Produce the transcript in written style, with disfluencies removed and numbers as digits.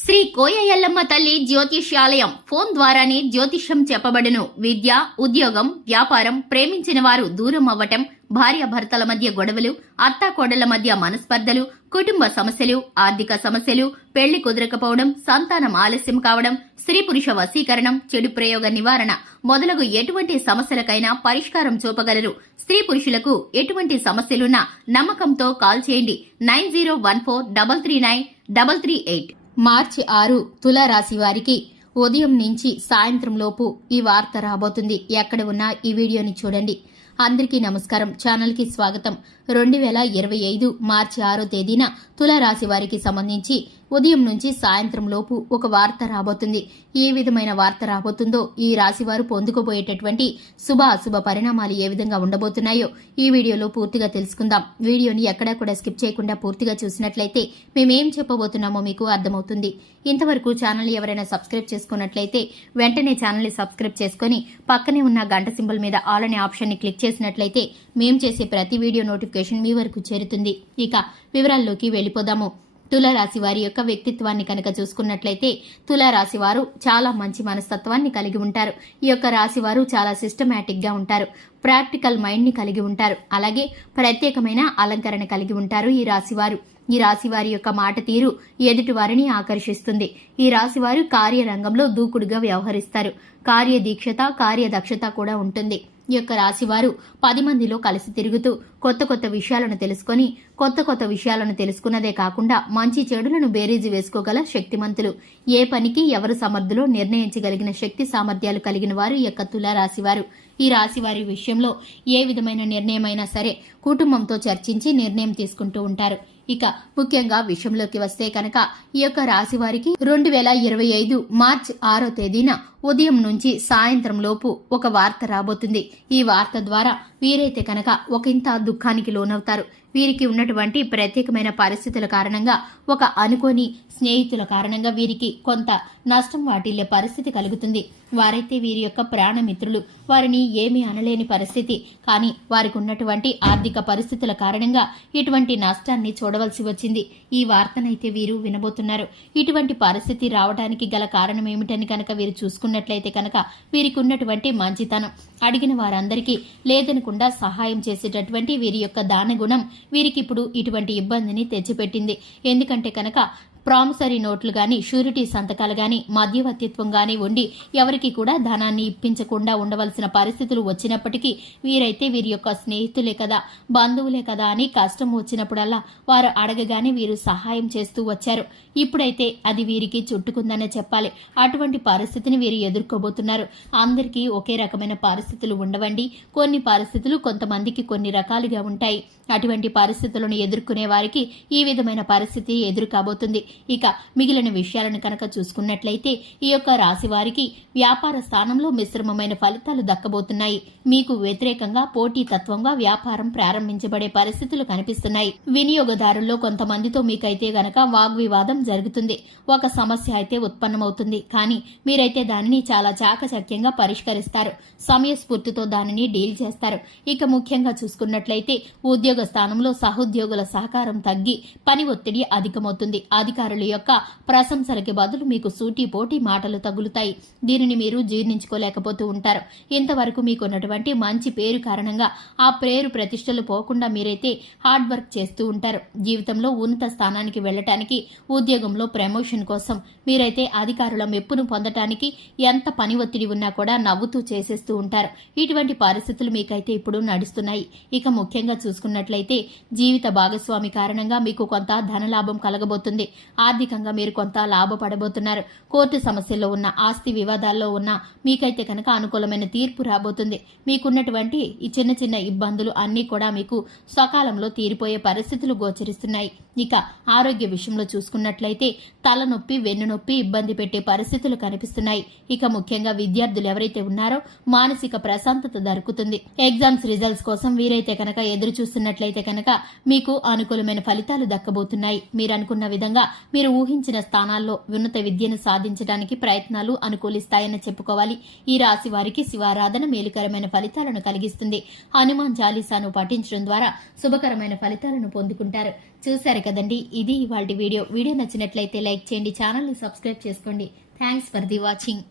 శ్రీ కోయ ఎల్లమ్మ తల్లి జ్యోతిష్యాలయం ఫోన్ ద్వారానే జ్యోతిష్యం చెప్పబడును. విద్య, ఉద్యోగం, వ్యాపారం, ప్రేమించిన వారు దూరం అవ్వటం, భార్యాభర్తల మధ్య గొడవలు, అత్తాకోడళ్ల మధ్య మనస్పర్ధలు, కుటుంబ సమస్యలు, ఆర్థిక సమస్యలు, పెళ్లి కుదరకపోవడం, సంతానం ఆలస్యం కావడం, స్త్రీ పురుష వశీకరణం, చెడు ప్రయోగ నివారణ మొదలగు ఎటువంటి సమస్యలకైనా పరిష్కారం చూపగలరు. స్త్రీ పురుషులకు ఎటువంటి సమస్యలున్నా నమ్మకంతో కాల్ చేయండి. 9014339338. మార్చి 6 తులారాశి వారికి ఉదయం నుంచి సాయంత్రం లోపు ఈ వార్త రాబోతుంది. ఎక్కడ ఉన్నా ఈ వీడియోని చూడండి. అందరికీ నమస్కారం. ఛానల్ కి స్వాగతం. 2025 మార్చి 6 తేదీన తులారాశి వారికి సంబంధించి ఉదయం నుంచి సాయంత్రం లోపు ఒక వార్త రాబోతుంది. ఏ విధమైన వార్త రాబోతుందో, ఈ రాశి వారు పొందుకోబోయేటటువంటి శుభ అశుభ పరిణామాలు ఏ విధంగా ఉండబోతున్నాయో ఈ వీడియోలో పూర్తిగా తెలుసుకుందాం. వీడియోని ఎక్కడా కూడా స్కిప్ చేయకుండా పూర్తిగా చూసినట్లయితే మేమేం చెప్పబోతున్నామో మీకు అర్థమవుతుంది. ఇంతవరకు ఛానల్ ఎవరైనా సబ్స్క్రైబ్ చేసుకున్నట్లయితే వెంటనే ఛానల్ ని సబ్స్క్రైబ్ చేసుకుని పక్కనే ఉన్న గంట సింబల్ మీద ఆల్ అనే ఆప్షన్ ని క్లిక్ చేసినట్లయితే మేం చేసే ప్రతి వీడియో నోటిఫికేషన్ మీ వరకు చేరుతుంది. ఇక వివరాల్లోకి వెళ్లిపోదాము. తులారాశి వారి యొక్క వ్యక్తిత్వాన్ని కనుక చూసుకున్నట్లయితే తులారాశి వారు చాలా మంచి మనస్తత్వాన్ని కలిగి ఉంటారు. ఈ యొక్క రాశి వారు చాలా సిస్టమేటిక్ గా ఉంటారు. ప్రాక్టికల్ మైండ్ ని కలిగి ఉంటారు. అలాగే ప్రత్యేకమైన అలంకరణ కలిగి ఉంటారు ఈ రాశివారు. ఈ రాశివారి యొక్క మాట తీరు ఎదుటి వారిని ఆకర్షిస్తుంది. ఈ రాశివారు కార్యరంగంలో దూకుడుగా వ్యవహరిస్తారు. కార్యదీక్షత, కార్యదక్షత కూడా ఉంటుంది. ఈ యొక్క రాశివారు 10 మందిలో కలిసి తిరుగుతూ కొత్త కొత్త విషయాలను తెలుసుకుని కొత్త విషయాలను తెలుసుకున్నదే కాకుండా మంచి చెడులను బేరీజు వేసుకోగల శక్తిమంతులు. ఏ పనికి ఎవరు సమర్థులో నిర్ణయించగలిగిన శక్తి సామర్థ్యాలు కలిగిన వారు ఈ యొక్క తులారాశివారు. ఈ రాశివారి విషయంలో ఏ విధమైన నిర్ణయమైనా సరే కుటుంబంతో చర్చించి నిర్ణయం తీసుకుంటూ ఉంటారు. ఇక ముఖ్యంగా విషయంలోకి వస్తే కనుక ఈ యొక్క రాశి వారికి 2025 మార్చి 6 తేదీన ఉదయం నుంచి సాయంత్రం లోపు ఒక వార్త రాబోతుంది. ఈ వార్త ద్వారా వీరైతే కనుక ఒకంత దుఃఖానికి లోనవుతారు. వీరికి ఉన్నటువంటి ప్రత్యేకమైన పరిస్థితుల కారణంగా, ఒక అనుకోని స్నేహితుల కారణంగా వీరికి కొంత నష్టం వాటిల్లే పరిస్థితి కలుగుతుంది. వారైతే వీరి యొక్క ప్రాణమిత్రులు, వారిని ఏమీ అనలేని పరిస్థితి. కానీ వారికి ఉన్నటువంటి ఆర్థిక పరిస్థితుల కారణంగా ఇటువంటి నష్టాన్ని చూడవలసి వచ్చింది. ఈ వార్తనైతే వీరు వినబోతున్నారు. ఇటువంటి పరిస్థితి రావడానికి గల కారణం ఏమిటని కనుక వీరు చూసుకున్నట్లయితే కనుక వీరికి ఉన్నటువంటి మంచితనం, అడిగిన వారందరికీ లేదనకుండా సహాయం చేసేటటువంటి వీరి యొక్క దానగుణం వీరికి ఇప్పుడు ఇటువంటి ఇబ్బందిని తెచ్చిపెట్టింది. ఎందుకంటే కనుక ప్రామిసరీ నోట్లు గాని, షూరిటీ సంతకాలు గాని, మధ్యవర్తిత్వం గాని ఉండి ఎవరికి కూడా ధనాన్ని ఇప్పించకుండా ఉండవలసిన పరిస్థితులు వచ్చినప్పటికీ వీరైతే వీరి యొక్క స్నేహితులే కదా, బంధువులే కదా అని కష్టం వచ్చినప్పుడల్లా వారు అడగగానే వీరు సహాయం చేస్తూ వచ్చారు. ఇప్పుడైతే అది వీరికి చుట్టుకుందనే చెప్పాలి. అటువంటి పరిస్థితిని వీరు ఎదుర్కోబోతున్నారు. అందరికీ ఒకే రకమైన పరిస్థితులు ఉండవండి. కొన్ని పరిస్థితులు కొంతమందికి కొన్ని రకాలుగా ఉంటాయి. అటువంటి పరిస్థితులను ఎదుర్కొనే వారికి ఈ విధమైన పరిస్థితి ఎదురు కాబోతుంది. ఇక మిగిలిన విషయాలను కనుక చూసుకున్నట్లయితే ఈ యొక్క రాశి వారికి వ్యాపార స్థానంలో మిశ్రమమైన ఫలితాలు దక్కబోతున్నాయి. మీకు వ్యతిరేకంగా పోటీతత్వంగా వ్యాపారం ప్రారంభించబడే పరిస్థితులు కనిపిస్తున్నాయి. వినియోగదారుల్లో కొంతమందితో మీకైతే గనక వాగ్వివాదం జరుగుతుంది. ఒక సమస్య అయితే ఉత్పన్నమవుతుంది. కానీ మీరైతే దానిని చాలా చాకచక్యంగా పరిష్కరిస్తారు. సమయస్ఫూర్తితో దానిని డీల్ చేస్తారు. ఇక ముఖ్యంగా చూసుకున్నట్లయితే ఉద్యోగ స్థానంలో సహోద్యోగుల సహకారం తగ్గి పని ఒత్తిడి అధికమవుతుంది. అధికారుల యొక్క ప్రశంసలకి బదులు మీకు సూటిపోటి మాటలు తగులుతాయి. దీనిని మీరు జీర్ణించుకోలేకపోతూ ఉంటారు. ఇంతవరకు మీకున్నటువంటి మంచి పేరు కారణంగా ఆ పేరు ప్రతిష్టలు పోకుండా మీరైతే హార్డ్ వర్క్ చేస్తూ ఉంటారు. జీవితంలో ఉన్నత స్థానానికి వెళ్లటానికి, ఉద్యోగంలో ప్రమోషన్ కోసం మీరైతే అధికారుల మెప్పును పొందటానికి ఎంత పని ఒత్తిడి ఉన్నా కూడా నవ్వుతూ చేసేస్తూ ఉంటారు. ఇటువంటి పరిస్థితులు మీకైతే ఇప్పుడు నడుస్తున్నాయి. ఇక ముఖ్యంగా చూసుకున్నట్లయితే జీవిత భాగస్వామి కారణంగా మీకు కొంత ధనలాభం కలగబోతుంది. ఆర్థికంగా మీరు కొంత లాభపడబోతున్నారు. కోర్టు సమస్యల్లో ఉన్న, ఆస్తి వివాదాల్లో ఉన్న మీకైతే కనుక అనుకూలమైన తీర్పు రాబోతుంది. మీకున్నటువంటి ఈ చిన్న చిన్న ఇబ్బందులు అన్నీ కూడా మీకు సకాలంలో తీరిపోయే పరిస్థితులు గోచరిస్తున్నాయి. ఇక ఆరోగ్య విషయంలో చూసుకున్నట్లయితే తలనొప్పి, వెన్నునొప్పి ఇబ్బంది పెట్టే పరిస్థితులు కనిపిస్తున్నాయి. ఇక ముఖ్యంగా విద్యార్థులు ఎవరైతే ఉన్నారో మానసిక ప్రశాంతత దొరుకుతుంది. ఎగ్జామ్స్ రిజల్ట్స్ కోసం వీరైతే కనుక ఎదురు చూస్తున్నట్లయితే కనుక మీకు అనుకూలమైన ఫలితాలు దక్కబోతున్నాయి. మీరు అనుకున్న విధంగా మీరు ఊహించిన స్థానాల్లో ఉన్నత విద్యను సాధించడానికి ప్రయత్నాలు అనుకూలిస్తాయని చెప్పుకోవాలి. ఈ రాశి వారికి శివారాధన మేలుకరమైన ఫలితాలను కలిగిస్తుంది. హనుమాన్ చాలీసాను పఠించడం ద్వారా శుభకరమైన ఫలితాలను పొందుకుంటారు. చూసారు కదండి, ఇది ఇవాల్టి వీడియో నచ్చినట్లయితే లైక్ చేయండి, ఛానల్ని సబ్స్క్రైబ్ చేసుకోండి. Thanks for the watching.